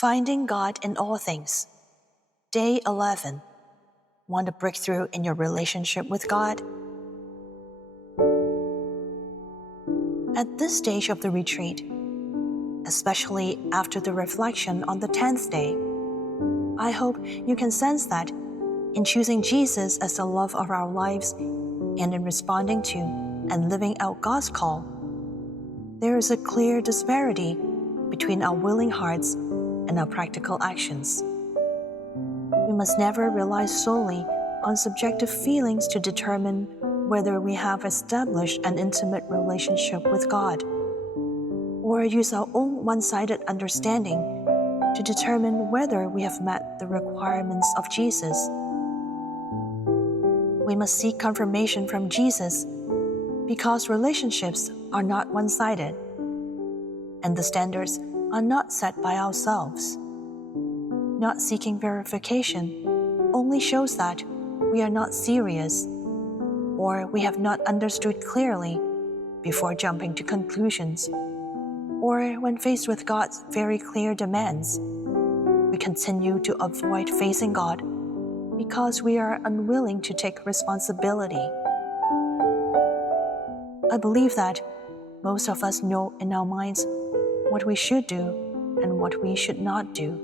Finding God in all things. Day 11. Want a breakthrough in your relationship with God? At this stage of the retreat, especially after the reflection on the 10th day, I hope you can sense that in choosing Jesus as the love of our lives and in responding to and living out God's call, there is a clear disparity between our willing hearts and our practical actions. We must never rely solely on subjective feelings to determine whether we have established an intimate relationship with God, or use our own one-sided understanding to determine whether we have met the requirements of Jesus. We must seek confirmation from Jesus because relationships are not one-sided, and the standards are not set by ourselves. Not seeking verification only shows that we are not serious, or we have not understood clearly before jumping to conclusions, or when faced with God's very clear demands, we continue to avoid facing God because we are unwilling to take responsibility. I believe that most of us know in our minds what we should do and what we should not do.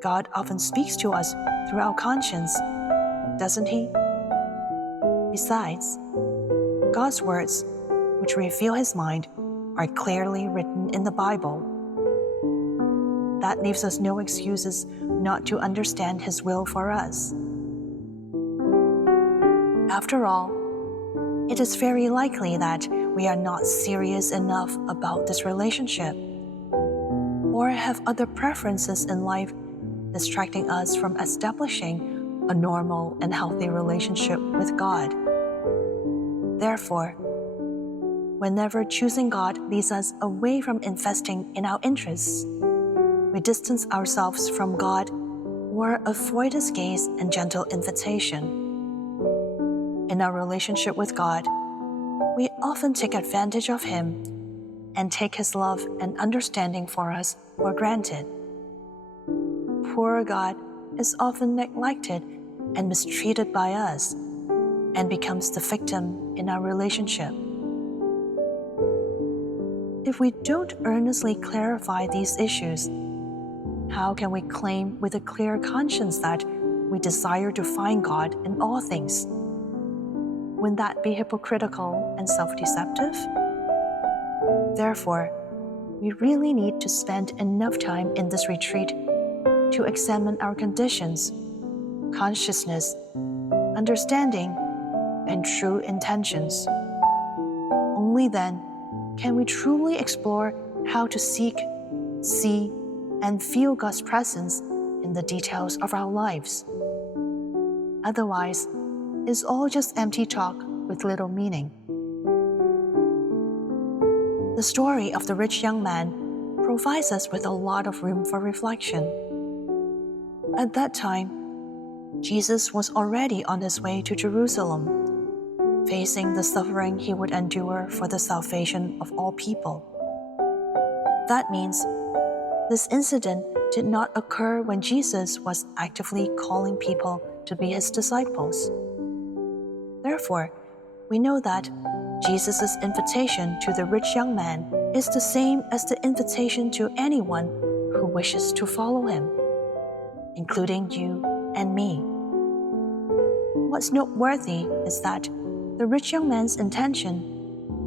God often speaks to us through our conscience, doesn't He? Besides, God's words, which reveal His mind, are clearly written in the Bible. That leaves us no excuses not to understand His will for us. After all, it is very likely that we are not serious enough about this relationship, or have other preferences in life distracting us from establishing a normal and healthy relationship with God. Therefore, whenever choosing God leads us away from investing in our interests, we distance ourselves from God or avoid His gaze and gentle invitation. In our relationship with God, we often take advantage of Him and take His love and understanding for us for granted. Poor God is often neglected and mistreated by us and becomes the victim in our relationship. If we don't earnestly clarify these issues, how can we claim with a clear conscience that we desire to find God in all things? Wouldn't that be hypocritical and self-deceptive? Therefore, we really need to spend enough time in this retreat to examine our conditions, consciousness, understanding, and true intentions. Only then can we truly explore how to seek, see, and feel God's presence in the details of our lives. Otherwise, it's all just empty talk with little meaning. The story of the rich young man provides us with a lot of room for reflection. At that time, Jesus was already on His way to Jerusalem, facing the suffering He would endure for the salvation of all people. That means this incident did not occur when Jesus was actively calling people to be His disciples. Therefore, we know that Jesus' invitation to the rich young man is the same as the invitation to anyone who wishes to follow Him, including you and me. What's noteworthy is that the rich young man's intention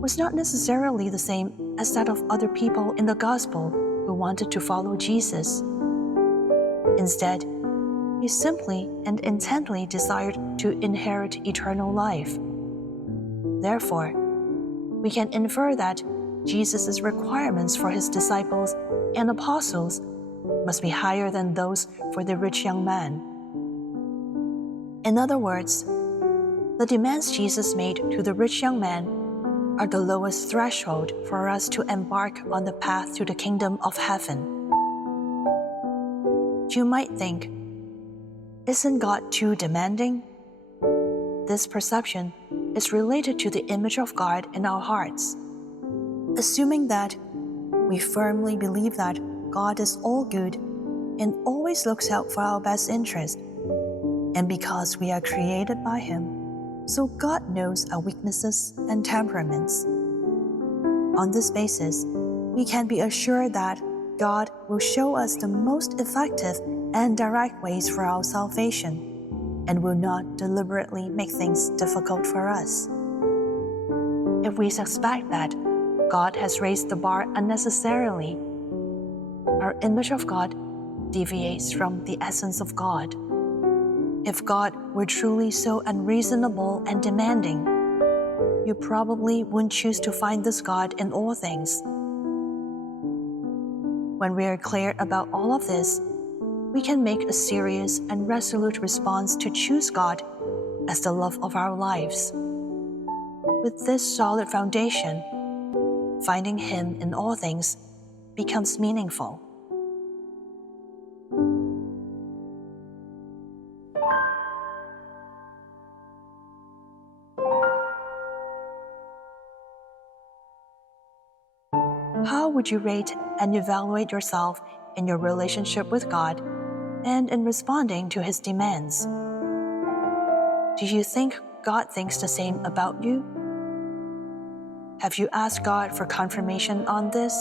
was not necessarily the same as that of other people in the Gospel who wanted to follow Jesus. Instead, he simply and intently desired to inherit eternal life. Therefore, we can infer that Jesus' requirements for His disciples and apostles must be higher than those for the rich young man. In other words, the demands Jesus made to the rich young man are the lowest threshold for us to embark on the path to the kingdom of heaven. You might think, isn't God too demanding? This perception is related to the image of God in our hearts. Assuming that we firmly believe that God is all good and always looks out for our best interest, and because we are created by Him, so God knows our weaknesses and temperaments. On this basis, we can be assured that God will show us the most effective and direct ways for our salvation, and will not deliberately make things difficult for us. If we suspect that God has raised the bar unnecessarily, our image of God deviates from the essence of God. If God were truly so unreasonable and demanding, you probably wouldn't choose to find this God in all things. When we are clear about all of this, we can make a serious and resolute response to choose God as the love of our lives. With this solid foundation, finding Him in all things becomes meaningful. How would you rate and evaluate yourself in your relationship with God and in responding to His demands? Do you think God thinks the same about you? Have you asked God for confirmation on this?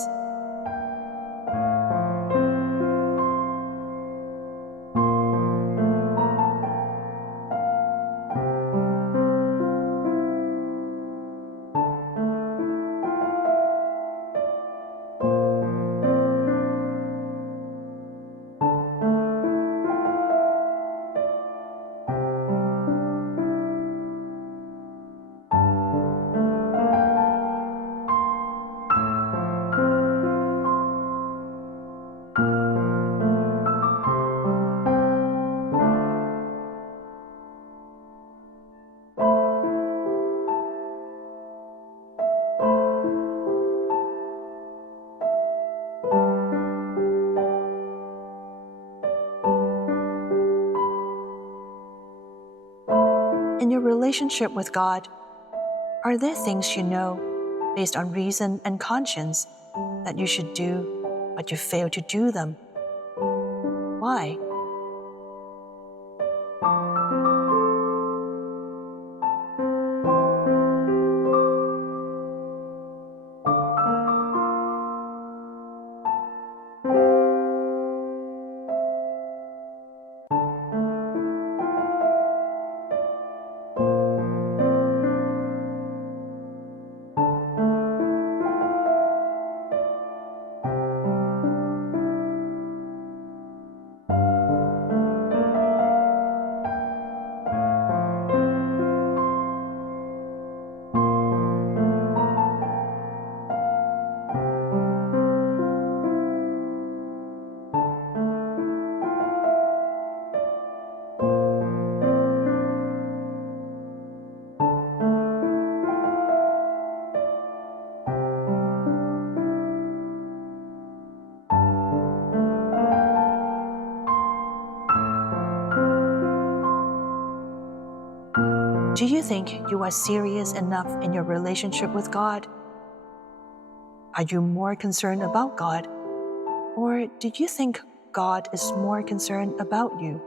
In your relationship with God, are there things you know, based on reason and conscience, that you should do, but you fail to do them? Why? Do you think you are serious enough in your relationship with God? Are you more concerned about God, or do you think God is more concerned about you?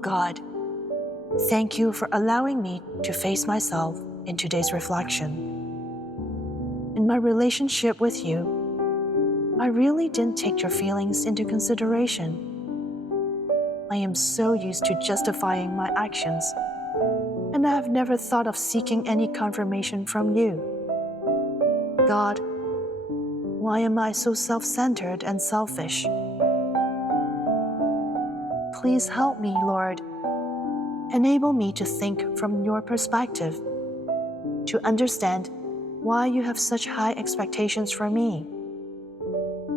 God, thank you for allowing me to face myself in today's reflection. In my relationship with you, I really didn't take your feelings into consideration. I am so used to justifying my actions, and I have never thought of seeking any confirmation from you. God, why am I so self-centered and selfish? Please help me, Lord. Enable me to think from your perspective, to understand why you have such high expectations for me.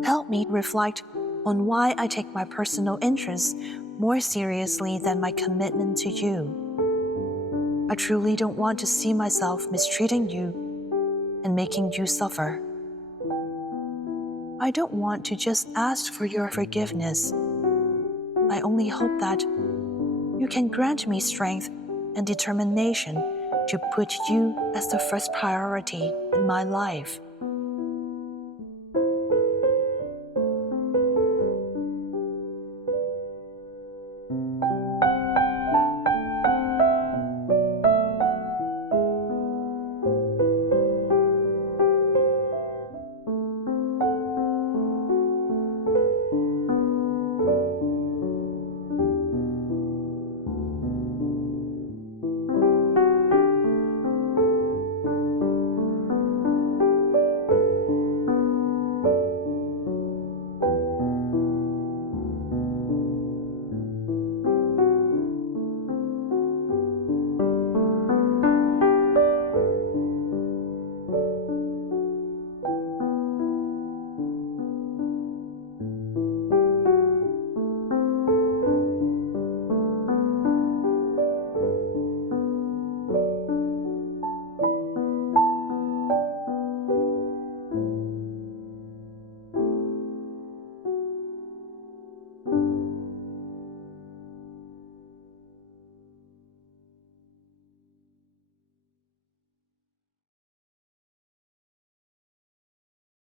Help me reflect on why I take my personal interests more seriously than my commitment to you. I truly don't want to see myself mistreating you and making you suffer. I don't want to just ask for your forgiveness. I only hope that you can grant me strength and determination to put you as the first priority in my life.